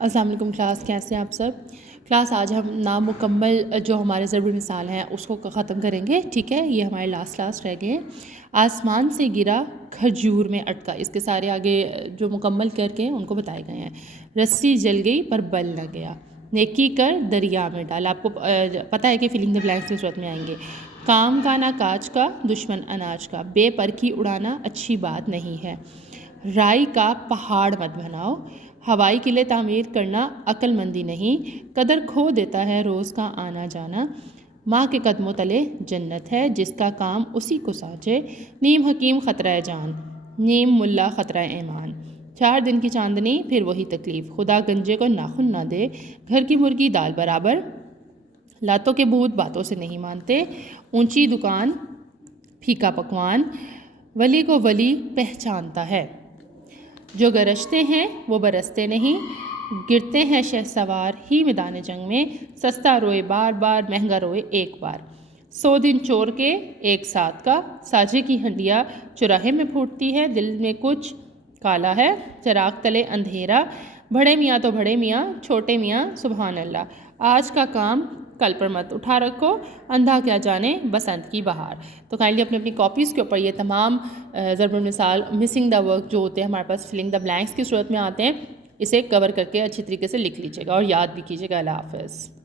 السلام علیکم کلاس، کیسے ہیں آپ سب؟ کلاس آج ہم نامکمل جو ہمارے ضرب المثال ہیں اس کو ختم کریں گے، ٹھیک ہے؟ یہ ہمارے لاسٹ کلاس رہ گئے ہیں۔ آسمان سے گرا کھجور میں اٹکا، اس کے سارے آگے جو مکمل کر کے ان کو بتائے گئے ہیں۔ رسی جل گئی پر بل نہ گیا، نیکی کر دریا میں ڈال۔ آپ کو پتہ ہے کہ فلنگ دا بلینکس کی صورت میں آئیں گے۔ کام کا نہ کاج کا، دشمن اناج کا، بے پرکھی اڑانا اچھی بات نہیں ہے۔ رائی کا پہاڑ مت بناؤ، ہوائی قلعے تعمیر کرنا عقل مندی نہیں۔ قدر کھو دیتا ہے روز کا آنا جانا، ماں کے قدموں تلے جنت ہے، جس کا کام اسی کو سانچے۔ نیم حکیم خطرہ جان، نیم ملا خطرہ ایمان۔ 4 دن کی چاندنی پھر وہی تکلیف، خدا گنجے کو ناخن نہ دے۔ گھر کی مرغی دال برابر، لاتوں کے بھوت باتوں سے نہیں مانتے۔ اونچی دکان پھیکا پکوان، ولی کو ولی پہچانتا ہے۔ جو گرجتے ہیں وہ برستے نہیں، گرتے ہیں شہسوار ہی میدان جنگ میں۔ سستا روئے بار بار، مہنگا روئے ایک بار۔ 100 دن چور کے ایک ساتھ کا، ساجھے کی ہنڈیا چوراہے میں پھوٹتی ہے۔ دل میں کچھ کالا ہے، چراغ تلے اندھیرا۔ بڑے میاں تو بڑے میاں، چھوٹے میاں سبحان اللہ۔ آج کا کام کل پر مت اٹھا رکھو، اندھا کیا جانے بسنت کی بہار۔ تو کائنڈلی اپنی کاپیز کے اوپر یہ تمام ضرب المثال مسنگ دا ورک جو ہوتے ہیں ہمارے پاس فلنگ دا بلینکس کی صورت میں آتے ہیں، اسے کور کر کے اچھی طریقے سے لکھ لیجیے گا اور یاد بھی کیجیے گا۔ اللہ حافظ۔